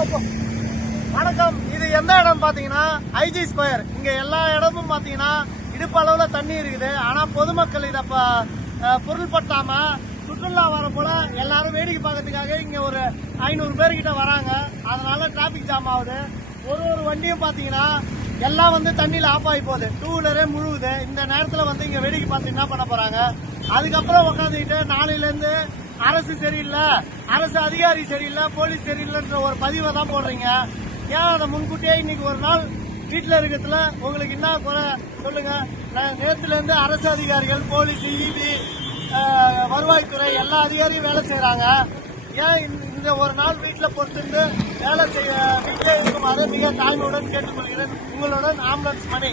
வணக்கம். இது எந்த இடம் பாத்தீங்கன்னா ஐஜி ஸ்கொயர். இங்க எல்லா இடமும் பாத்தீங்கன்னா இடுப்பு அளவுல தண்ணி இருக்குது. ஆனா பொதுமக்கள் இத பொருள்படுத்தாம சுற்றுலா வர போல எல்லாரும் வேடிக்கை பார்க்கறதுக்காக இங்க ஒரு 500 பேர்கிட்ட வராங்க. அதனால டிராபிக் ஜாம் ஆகுது. ஒரு வண்டியும் பாத்தீங்கன்னா எல்லாம் தண்ணியில ஆஃப் ஆகி போகுது. 2 வீலரே முழுகுது. இந்த நேரத்துல இங்க வேடிக்கை பார்த்து என்ன பண்ண போறாங்க? அதுக்கப்புறம் உட்காந்துக்கிட்டு நாளையில இருந்து அரசு சரியில்லை, அரசு அதிகாரி சரியில்லை, போலீஸ் சரியில்லைன்ற ஒரு பதிவை தான் போடுறீங்க. ஏன் அதை முன்கூட்டியே இன்னைக்கு ஒரு நாள் வீட்டுல இருக்கிறதுல உங்களுக்கு என்ன குறை சொல்லுங்க. நேரத்துல இருந்து அரசு அதிகாரிகள், போலீஸ், இபி, வருவாய்த்துறை எல்லா அதிகாரியும் வேலை செய்யறாங்க. ஏன் இந்த ஒரு நாள் வீட்டுல பொறுத்திருந்து வேலை செய்ய வீட்டிலே இருக்குமாறு மிக தாழ்மையுடன் கேட்டுக்கொள்கிறேன். உங்களுடன் ஆம்புலன்ஸ் மணி.